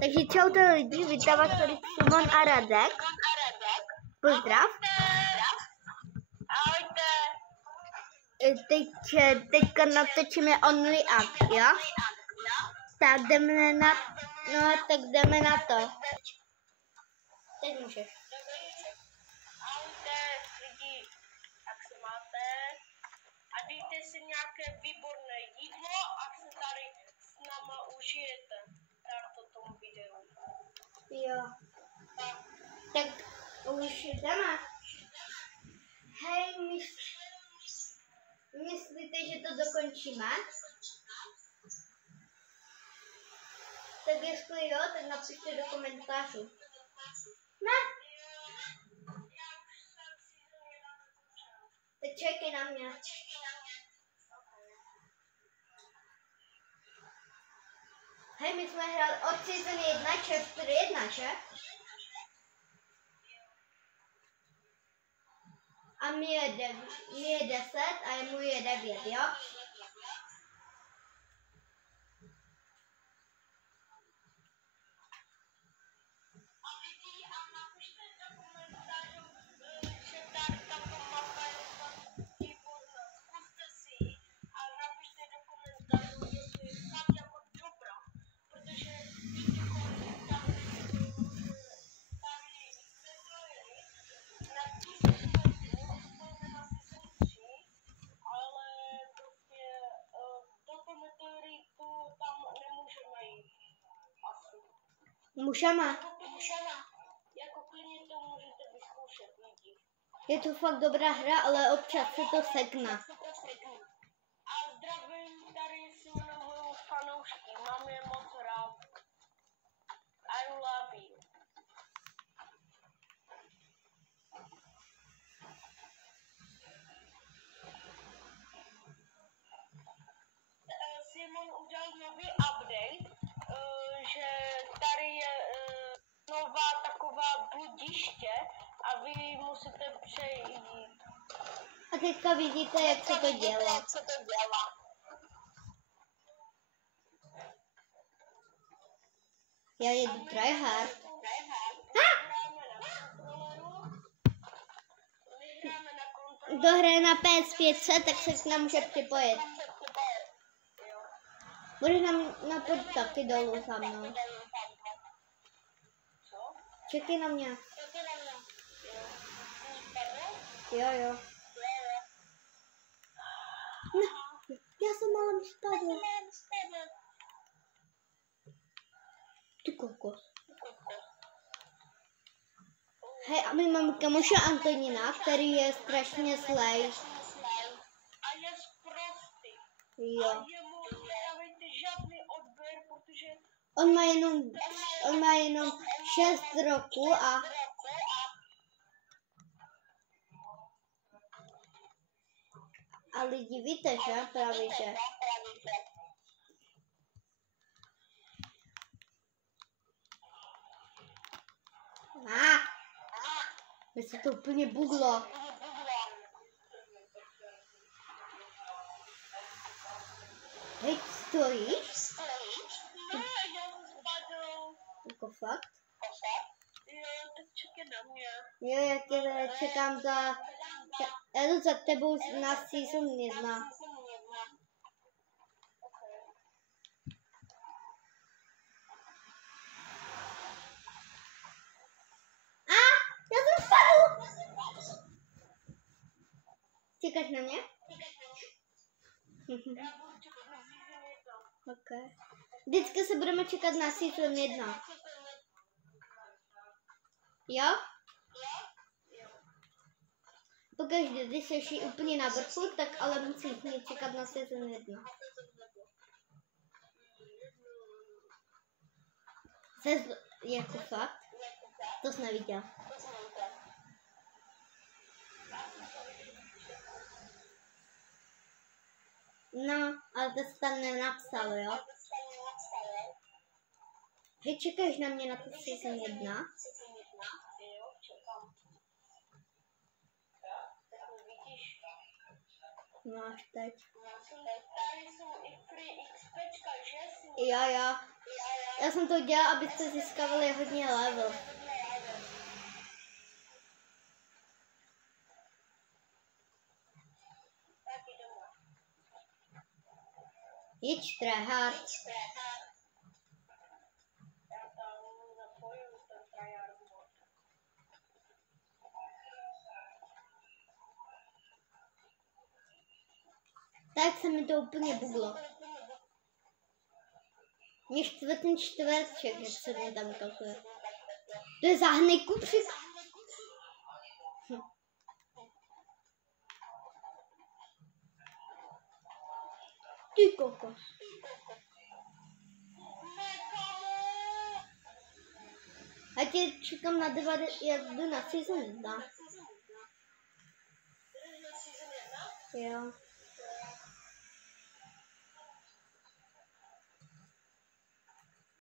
Takže čaute lidi, vítám vás tady Simon a Radek. Pozdrav. Ahojte. Teďka natočíme Only Up, jo? Tak jdeme na to. Teď můžeš. Ahojte lidi, jak se máte? A dejte si nějaké výborné jídlo a se tady s náma užijete tomu videu. Jo. Tak už jdeme. Hej, myslíte, že to dokončíme? Tak jestli jo, tak napište do komentářů. Ne? Tak čekej na mě. Hej, my jsme hráli od season 1 chapter 1, že? A mi je 10 a jemu je 9, jo? Můžeme. Jako klidně to můžete vyzkoušet lidi. Je to fakt dobrá hra, ale občas se to sekne. A zdravím tady Simonovou fanoušky, mám je moc rád. I love you. Simon udělal nový update, že tady je nová taková bludiště a vy musíte přejít. A teďka vidíte, jak se to dělá. Já jedu tryhard. Kdo hraje na PS5, tak se k nám může připojit. Budeš nám napojit taky dolů za mnou. Čekej na mě. Jo. Ne, já jsem malem spadl. Ty kokos. Hej, a my máme kamoše Antonina, který je strašně zlej. A je sprostý. Jo. A jemu nedávejte žádný odběr, protože On má jenom 6 roků a lidi víte, že? Právě že. Mně se to úplně buglo. Hej, stojíš? Ne, já jsem spadl. Jako fakt? Jo, tak čekaj na mě. Jo, já tě čekám já jdu za tebou na season 1. Já jsem spadl! Čekáš na mě? Ok. Vždycky se budeme čekat na season 1. Jo? Pokaždé, když jsi úplně na vrchu, tak ale musíš mě čekat na season 1. Jako fakt? To jsi neviděl. No, ale to jsi tam nenapsal, jo? Hej, čekáš na mě na tu season 1? No až teď. Tady jsou i free XPčka, že? Jo. Já jsem to dělala, abyste získávali hodně level. Jeď tryhard. Já tam zapoju ten tryhard mod. Tak se mi to úplně buglo. Mě štve ten čtverček, jak se mi tam kalkuje. To je záhnej kupřík. Ty kokos. A tě čekám na 9, jak jdu na season 2. Na season 1? Jo.